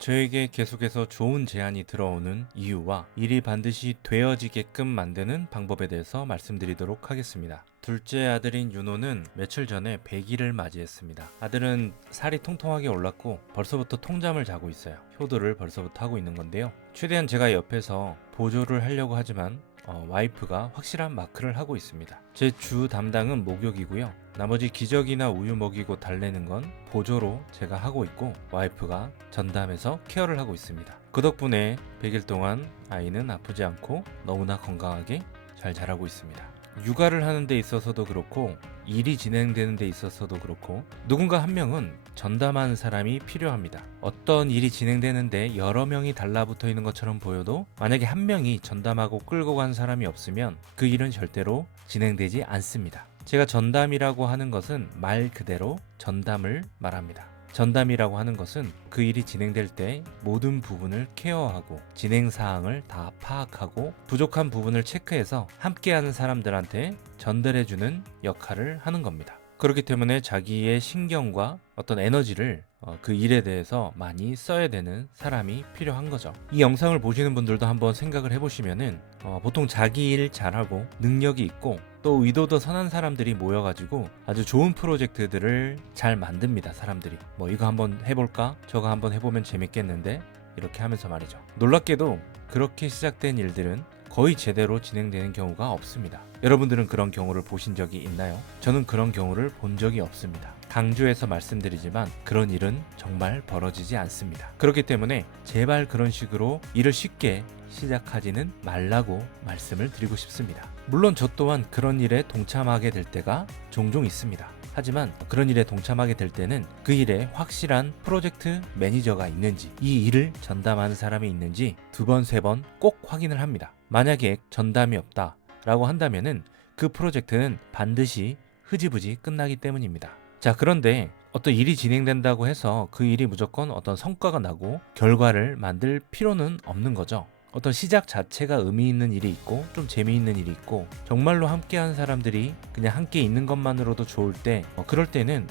저에게 계속해서 좋은 제안이 들어오는 이유와 일이 반드시 되어지게끔 만드는 방법에 대해서 말씀드리도록 하겠습니다. 둘째 아들인 윤호는 며칠 전에 100일을 맞이했습니다. 아들은 살이 통통하게 올랐고 벌써부터 통잠을 자고 있어요. 효도를 벌써부터 하고 있는 건데요. 최대한 제가 옆에서 보조를 하려고 하지만 와이프가 확실한 마크를 하고 있습니다. 제 주 담당은 목욕이고요. 나머지 기저귀나 우유 먹이고 달래는 건 보조로 제가 하고 있고 와이프가 전담해서 케어를 하고 있습니다. 그 덕분에 100일 동안 아이는 아프지 않고 너무나 건강하게 잘 자라고 있습니다. 육아를 하는 데 있어서도 그렇고 일이 진행되는 데 있어서도 그렇고 누군가 한 명은 전담하는 사람이 필요합니다. 어떤 일이 진행되는데 여러 명이 달라붙어 있는 것처럼 보여도 만약에 한 명이 전담하고 끌고 간 사람이 없으면 그 일은 절대로 진행되지 않습니다. 제가 전담이라고 하는 것은 말 그대로 전담을 말합니다. 전담이라고 하는 것은 그 일이 진행될 때 모든 부분을 케어하고 진행 사항을 다 파악하고 부족한 부분을 체크해서 함께하는 사람들한테 전달해주는 역할을 하는 겁니다. 그렇기 때문에 자기의 신경과 어떤 에너지를 그 일에 대해서 많이 써야 되는 사람이 필요한 거죠. 이 영상을 보시는 분들도 한번 생각을 해보시면은 보통 자기 일 잘하고 능력이 있고 또 의도도 선한 사람들이 모여가지고 아주 좋은 프로젝트들을 잘 만듭니다. 사람들이 뭐 이거 한번 해볼까? 저거 한번 해보면 재밌겠는데? 이렇게 하면서 말이죠. 놀랍게도 그렇게 시작된 일들은 거의 제대로 진행되는 경우가 없습니다. 여러분들은 그런 경우를 보신 적이 있나요? 저는 그런 경우를 본 적이 없습니다. 강조해서 말씀드리지만 그런 일은 정말 벌어지지 않습니다. 그렇기 때문에 제발 그런 식으로 일을 쉽게 시작하지는 말라고 말씀을 드리고 싶습니다. 물론 저 또한 그런 일에 동참하게 될 때가 종종 있습니다. 하지만 그런 일에 동참하게 될 때는 그 일에 확실한 프로젝트 매니저가 있는지 이 일을 전담하는 사람이 있는지 두 번, 세 번 꼭 확인을 합니다. 만약에 전담이 없다 라고 한다면은 그 프로젝트는 반드시 흐지부지 끝나기 때문입니다. 자, 그런데 어떤 일이 진행된다고 해서 그 일이 무조건 어떤 성과가 나고 결과를 만들 필요는 없는 거죠. 어떤 시작 자체가 의미 있는 일이 있고 좀 재미있는 일이 있고 정말로 함께하는 사람들이 그냥 함께 있는 것만으로도 좋을 때 그럴 때는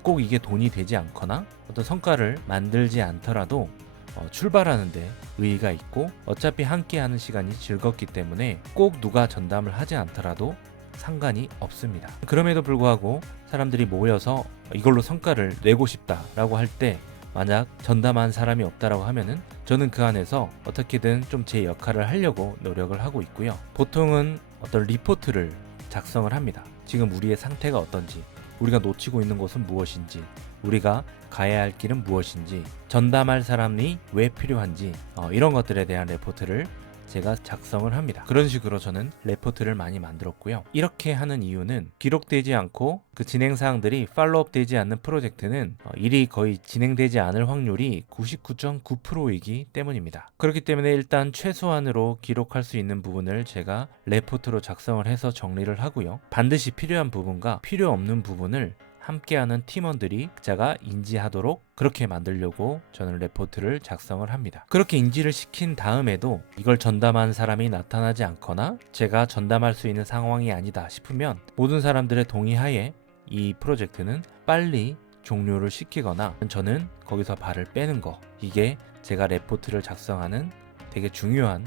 꼭 이게 돈이 되지 않거나 어떤 성과를 만들지 않더라도 출발하는데 의의가 있고 어차피 함께하는 시간이 즐겁기 때문에 꼭 누가 전담을 하지 않더라도 상관이 없습니다. 그럼에도 불구하고 사람들이 모여서 이걸로 성과를 내고 싶다라고 할 때 만약 전담한 사람이 없다라고 하면은 저는 그 안에서 어떻게든 좀 제 역할을 하려고 노력을 하고 있고요. 보통은 어떤 리포트를 작성을 합니다. 지금 우리의 상태가 어떤지, 우리가 놓치고 있는 곳은 무엇인지, 우리가 가야 할 길은 무엇인지, 전담할 사람이 왜 필요한지 이런 것들에 대한 레포트를 제가 작성을 합니다. 그런 식으로 저는 레포트를 많이 만들었고요. 이렇게 하는 이유는 기록되지 않고 그 진행 사항들이 팔로업 되지 않는 프로젝트는 일이 거의 진행되지 않을 확률이 99.9%이기 때문입니다. 그렇기 때문에 일단 최소한으로 기록할 수 있는 부분을 제가 레포트로 작성을 해서 정리를 하고요. 반드시 필요한 부분과 필요 없는 부분을 함께하는 팀원들이 각자가 인지하도록 그렇게 만들려고 저는 레포트를 작성을 합니다. 그렇게 인지를 시킨 다음에도 이걸 전담한 사람이 나타나지 않거나 제가 전담할 수 있는 상황이 아니다 싶으면 모든 사람들의 동의하에 이 프로젝트는 빨리 종료를 시키거나 저는 거기서 발을 빼는 거, 이게 제가 레포트를 작성하는 되게 중요한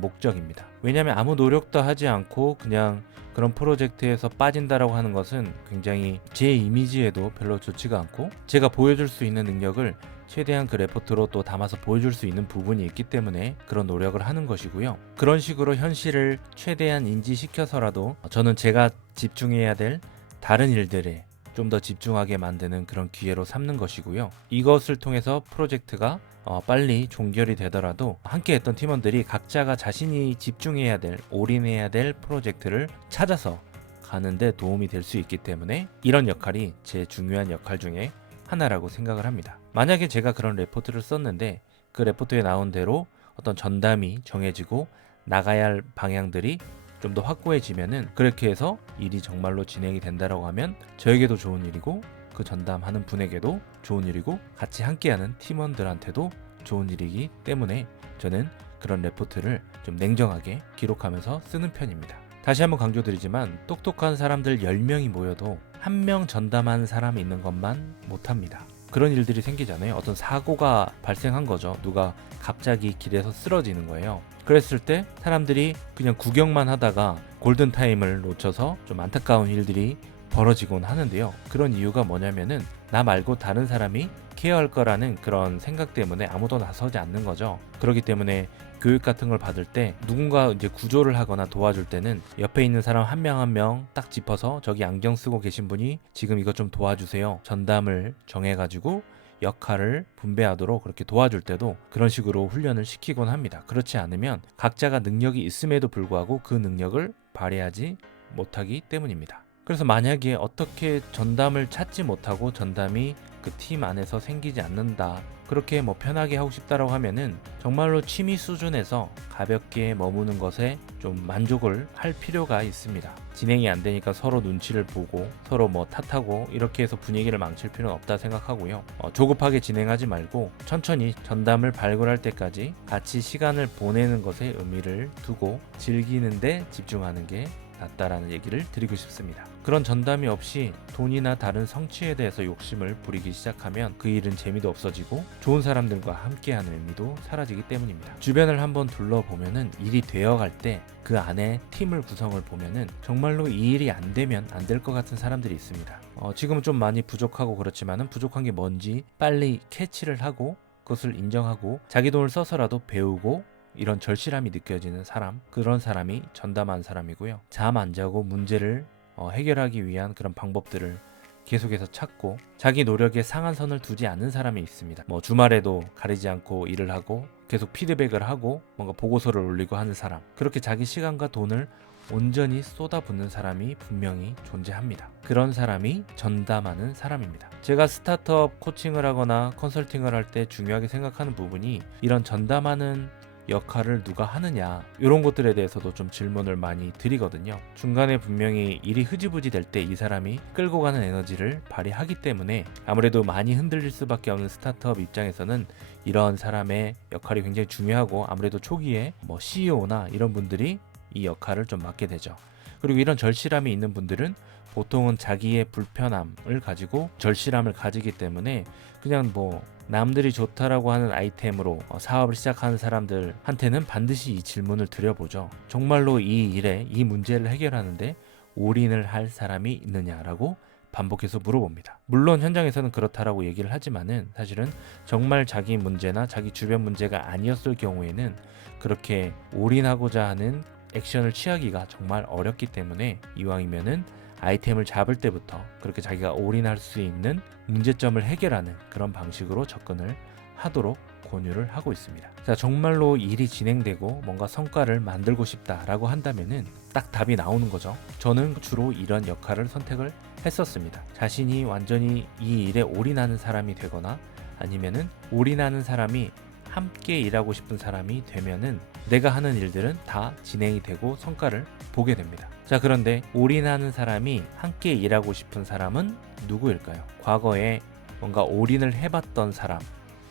목적입니다. 왜냐하면 아무 노력도 하지 않고 그냥 그런 프로젝트에서 빠진다라고 하는 것은 굉장히 제 이미지에도 별로 좋지가 않고 제가 보여줄 수 있는 능력을 최대한 그 레포트로 또 담아서 보여줄 수 있는 부분이 있기 때문에 그런 노력을 하는 것이고요. 그런 식으로 현실을 최대한 인지시켜서라도 저는 제가 집중해야 될 다른 일들에 좀 더 집중하게 만드는 그런 기회로 삼는 것이고요. 이것을 통해서 프로젝트가 빨리 종결이 되더라도 함께 했던 팀원들이 각자가 자신이 집중해야 될, 올인해야 될 프로젝트를 찾아서 가는데 도움이 될 수 있기 때문에 이런 역할이 제 중요한 역할 중에 하나라고 생각을 합니다. 만약에 제가 그런 레포트를 썼는데 그 레포트에 나온 대로 어떤 전담이 정해지고 나가야 할 방향들이 좀 더 확고해지면은 그렇게 해서 일이 정말로 진행이 된다라고 하면 저에게도 좋은 일이고 그 전담하는 분에게도 좋은 일이고 같이 함께하는 팀원들한테도 좋은 일이기 때문에 저는 그런 레포트를 좀 냉정하게 기록하면서 쓰는 편입니다. 다시 한번 강조드리지만 똑똑한 사람들 10명이 모여도 한 명 전담한 사람이 있는 것만 못합니다. 그런 일들이 생기잖아요. 어떤 사고가 발생한 거죠. 누가 갑자기 길에서 쓰러지는 거예요. 그랬을 때 사람들이 그냥 구경만 하다가 골든타임을 놓쳐서 좀 안타까운 일들이 벌어지곤 하는데요. 그런 이유가 뭐냐면은 나 말고 다른 사람이 케어할 거라는 그런 생각 때문에 아무도 나서지 않는 거죠. 그렇기 때문에 교육 같은 걸 받을 때 누군가 이제 구조를 하거나 도와줄 때는 옆에 있는 사람 한 명 한 명 딱 짚어서 저기 안경 쓰고 계신 분이 지금 이것 좀 도와주세요. 전담을 정해가지고 역할을 분배하도록 그렇게 도와줄 때도 그런 식으로 훈련을 시키곤 합니다. 그렇지 않으면 각자가 능력이 있음에도 불구하고 그 능력을 발휘하지 못하기 때문입니다. 그래서 만약에 어떻게 전담을 찾지 못하고 전담이 그 팀 안에서 생기지 않는다, 그렇게 뭐 편하게 하고 싶다라고 하면은 정말로 취미 수준에서 가볍게 머무는 것에 좀 만족을 할 필요가 있습니다. 진행이 안 되니까 서로 눈치를 보고 서로 뭐 탓하고 이렇게 해서 분위기를 망칠 필요는 없다 생각하고요. 조급하게 진행하지 말고 천천히 전담을 발굴할 때까지 같이 시간을 보내는 것에 의미를 두고 즐기는 데 집중하는 게 낫다라는 얘기를 드리고 싶습니다. 그런 전담이 없이 돈이나 다른 성취에 대해서 욕심을 부리기 시작하면 그 일은 재미도 없어지고 좋은 사람들과 함께하는 의미도 사라지기 때문입니다. 주변을 한번 둘러보면은 일이 되어갈 때 그 안에 팀을 구성을 보면은 정말로 이 일이 안 되면 안 될 것 같은 사람들이 있습니다. 지금은 좀 많이 부족하고 그렇지만은 부족한 게 뭔지 빨리 캐치를 하고 그것을 인정하고 자기 돈을 써서라도 배우고 이런 절실함이 느껴지는 사람, 그런 사람이 전담한 사람이고요. 잠 안 자고 문제를 해결하기 위한 그런 방법들을 계속해서 찾고 자기 노력에 상한선을 두지 않는 사람이 있습니다. 뭐 주말에도 가리지 않고 일을 하고 계속 피드백을 하고 뭔가 보고서를 올리고 하는 사람, 그렇게 자기 시간과 돈을 온전히 쏟아붓는 사람이 분명히 존재합니다. 그런 사람이 전담하는 사람입니다. 제가 스타트업 코칭을 하거나 컨설팅을 할 때 중요하게 생각하는 부분이 이런 전담하는 역할을 누가 하느냐, 이런 것들에 대해서도 좀 질문을 많이 드리거든요. 중간에 분명히 일이 흐지부지 될 때 이 사람이 끌고 가는 에너지를 발휘하기 때문에 아무래도 많이 흔들릴 수밖에 없는 스타트업 입장에서는 이런 사람의 역할이 굉장히 중요하고 아무래도 초기에 뭐 CEO나 이런 분들이 이 역할을 좀 맡게 되죠. 그리고 이런 절실함이 있는 분들은 보통은 자기의 불편함을 가지고 절실함을 가지기 때문에 그냥 뭐 남들이 좋다라고 하는 아이템으로 사업을 시작하는 사람들한테는 반드시 이 질문을 드려보죠. 정말로 이 일에 이 문제를 해결하는데 올인을 할 사람이 있느냐라고 반복해서 물어봅니다. 물론 현장에서는 그렇다라고 얘기를 하지만은 사실은 정말 자기 문제나 자기 주변 문제가 아니었을 경우에는 그렇게 올인하고자 하는 액션을 취하기가 정말 어렵기 때문에 이왕이면은 아이템을 잡을 때부터 그렇게 자기가 올인할 수 있는 문제점을 해결하는 그런 방식으로 접근을 하도록 권유를 하고 있습니다. 자, 정말로 일이 진행되고 뭔가 성과를 만들고 싶다라고 한다면은 딱 답이 나오는 거죠. 저는 주로 이런 역할을 선택을 했었습니다. 자신이 완전히 이 일에 올인하는 사람이 되거나 아니면은 올인하는 사람이 함께 일하고 싶은 사람이 되면은 내가 하는 일들은 다 진행이 되고 성과를 보게 됩니다. 자, 그런데 올인하는 사람이 함께 일하고 싶은 사람은 누구일까요? 과거에 뭔가 올인을 해봤던 사람,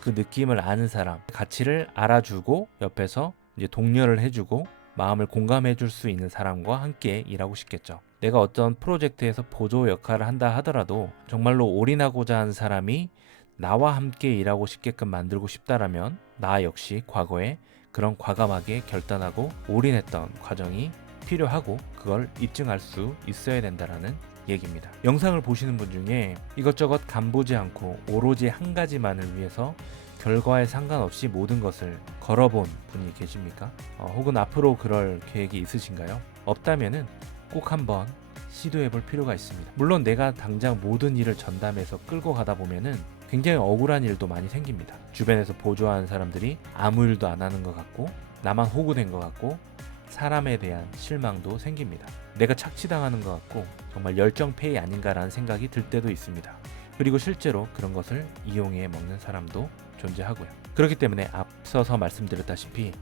그 느낌을 아는 사람, 가치를 알아주고 옆에서 이제 독려를 해주고 마음을 공감해 줄 수 있는 사람과 함께 일하고 싶겠죠. 내가 어떤 프로젝트에서 보조 역할을 한다 하더라도 정말로 올인하고자 하는 사람이 나와 함께 일하고 싶게끔 만들고 싶다라면 나 역시 과거에 그런 과감하게 결단하고 올인했던 과정이 필요하고 그걸 입증할 수 있어야 된다라는 얘기입니다. 영상을 보시는 분 중에 이것저것 간보지 않고 오로지 한 가지만을 위해서 결과에 상관없이 모든 것을 걸어본 분이 계십니까? 혹은 앞으로 그럴 계획이 있으신가요? 없다면은 꼭 한번 시도해 볼 필요가 있습니다. 물론 내가 당장 모든 일을 전담해서 끌고 가다 보면은 굉장히 억울한 일도 많이 생깁니다. 주변에서 보조하는 사람들이 아무 일도 안 하는 것 같고 나만 호구된 것 같고 사람에 대한 실망도 생깁니다. 내가 착취당하는 것 같고 정말 열정페이 아닌가라는 생각이 들 때도 있습니다. 그리고 실제로 그런 것을 이용해 먹는 사람도 존재하고요. 그렇기 때문에 앞서서 말씀드렸다시피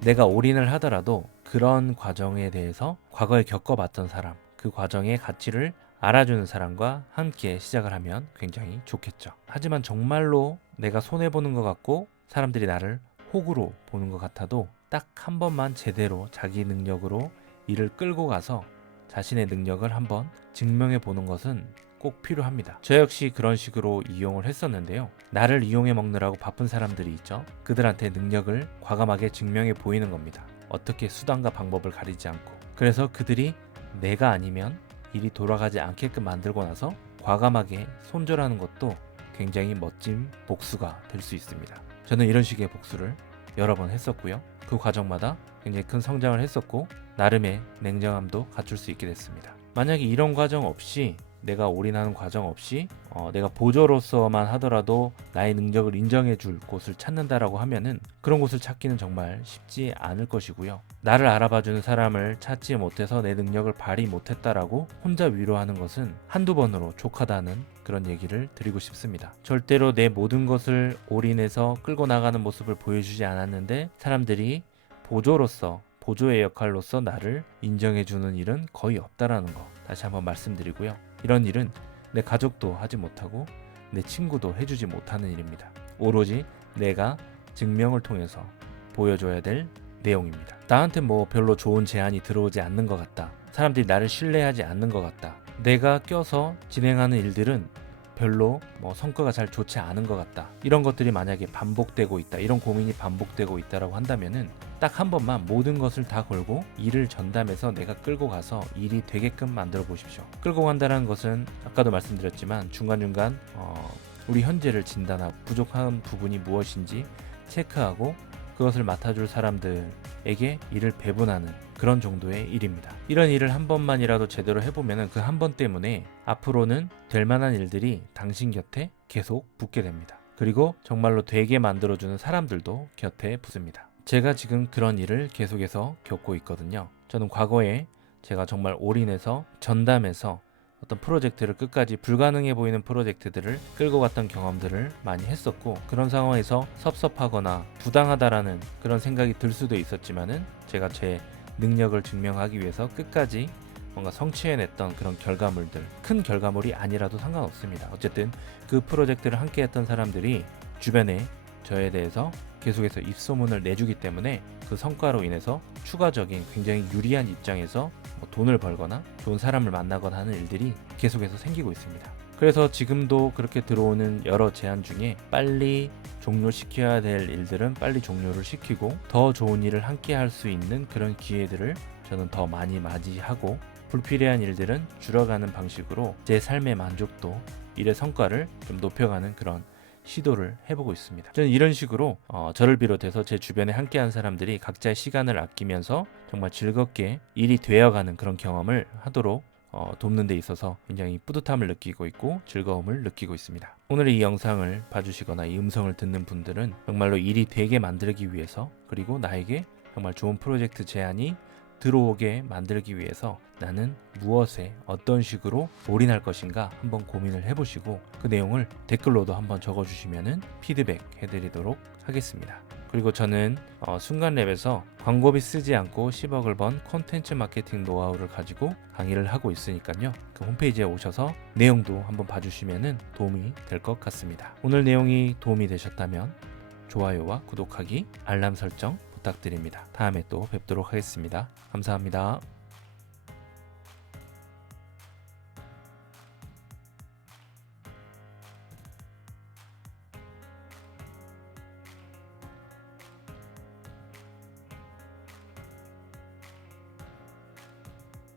내가 올인을 하더라도 그런 과정에 대해서 과거에 겪어봤던 사람, 그 과정의 가치를 알아주는 사람과 함께 시작을 하면 굉장히 좋겠죠. 하지만 정말로 내가 손해보는 것 같고 사람들이 나를 호구로 보는 것 같아도 딱 한 번만 제대로 자기 능력으로 일을 끌고 가서 자신의 능력을 한번 증명해 보는 것은 꼭 필요합니다. 저 역시 그런 식으로 이용을 했었는데요. 나를 이용해 먹느라고 바쁜 사람들이 있죠. 그들한테 능력을 과감하게 증명해 보이는 겁니다. 어떻게 수단과 방법을 가리지 않고. 그래서 그들이 내가 아니면 일이 돌아가지 않게끔 만들고 나서 과감하게 손절하는 것도 굉장히 멋진 복수가 될 수 있습니다. 저는 이런 식의 복수를 여러 번 했었고요. 그 과정마다 굉장히 큰 성장을 했었고 나름의 냉정함도 갖출 수 있게 됐습니다. 만약에 이런 과정 없이 내가 올인하는 과정 없이 내가 보조로서만 하더라도 나의 능력을 인정해 줄 곳을 찾는다라고 하면은 그런 곳을 찾기는 정말 쉽지 않을 것이고요. 나를 알아봐주는 사람을 찾지 못해서 내 능력을 발휘 못했다라고 혼자 위로하는 것은 한두 번으로 족하다는 그런 얘기를 드리고 싶습니다. 절대로 내 모든 것을 올인해서 끌고 나가는 모습을 보여주지 않았는데 사람들이 보조의 역할로서 나를 인정해주는 일은 거의 없다라는 거 다시 한번 말씀드리고요. 이런 일은 내 가족도 하지 못하고 내 친구도 해주지 못하는 일입니다. 오로지 내가 증명을 통해서 보여줘야 될 내용입니다. 나한테 뭐 별로 좋은 제안이 들어오지 않는 것 같다. 사람들이 나를 신뢰하지 않는 것 같다. 내가 껴서 진행하는 일들은 별로 성과가 잘 좋지 않은 것 같다. 이런 것들이 만약에 반복되고 있다. 이런 고민이 반복되고 있다라고 한다면은 딱 한 번만 모든 것을 다 걸고 일을 전담해서 내가 끌고 가서 일이 되게끔 만들어 보십시오. 끌고 간다는 것은 아까도 말씀드렸지만 중간중간 우리 현재를 진단하고 부족한 부분이 무엇인지 체크하고 그것을 맡아줄 사람들에게 일을 배분하는 그런 정도의 일입니다. 이런 일을 한 번만이라도 제대로 해보면 그 한 번 때문에 앞으로는 될 만한 일들이 당신 곁에 계속 붙게 됩니다. 그리고 정말로 되게 만들어주는 사람들도 곁에 붙습니다. 제가 지금 그런 일을 계속해서 겪고 있거든요. 저는 과거에 제가 정말 올인해서 전담해서 어떤 프로젝트를 끝까지 불가능해 보이는 프로젝트들을 끌고 갔던 경험들을 많이 했었고 그런 상황에서 섭섭하거나 부당하다라는 그런 생각이 들 수도 있었지만은 제가 제 능력을 증명하기 위해서 끝까지 뭔가 성취해냈던 그런 결과물들 큰 결과물이 아니라도 상관없습니다. 어쨌든 그 프로젝트를 함께 했던 사람들이 주변에 저에 대해서 계속해서 입소문을 내주기 때문에 그 성과로 인해서 추가적인 굉장히 유리한 입장에서 돈을 벌거나 좋은 사람을 만나거나 하는 일들이 계속해서 생기고 있습니다. 그래서 지금도 그렇게 들어오는 여러 제안 중에 빨리 종료시켜야 될 일들은 빨리 종료를 시키고 더 좋은 일을 함께 할 수 있는 그런 기회들을 저는 더 많이 맞이하고 불필요한 일들은 줄여가는 방식으로 제 삶의 만족도, 일의 성과를 좀 높여가는 그런 시도를 해보고 있습니다. 저는 이런 식으로 저를 비롯해서 제 주변에 함께한 사람들이 각자의 시간을 아끼면서 정말 즐겁게 일이 되어가는 그런 경험을 하도록 돕는 데 있어서 굉장히 뿌듯함을 느끼고 있고 즐거움을 느끼고 있습니다. 오늘 이 영상을 봐주시거나 이 음성을 듣는 분들은 정말로 일이 되게 만들기 위해서 그리고 나에게 정말 좋은 프로젝트 제안이 들어오게 만들기 위해서 나는 무엇에 어떤 식으로 올인할 것인가 한번 고민을 해보시고 그 내용을 댓글로도 한번 적어주시면 피드백 해드리도록 하겠습니다. 그리고 저는 순간랩에서 광고비 쓰지 않고 10억을 번 콘텐츠 마케팅 노하우를 가지고 강의를 하고 있으니까요. 그 홈페이지에 오셔서 내용도 한번 봐주시면 도움이 될 것 같습니다. 오늘 내용이 도움이 되셨다면 좋아요와 구독하기, 알람 설정 부탁드립니다. 다음에 또 뵙도록 하겠습니다. 감사합니다.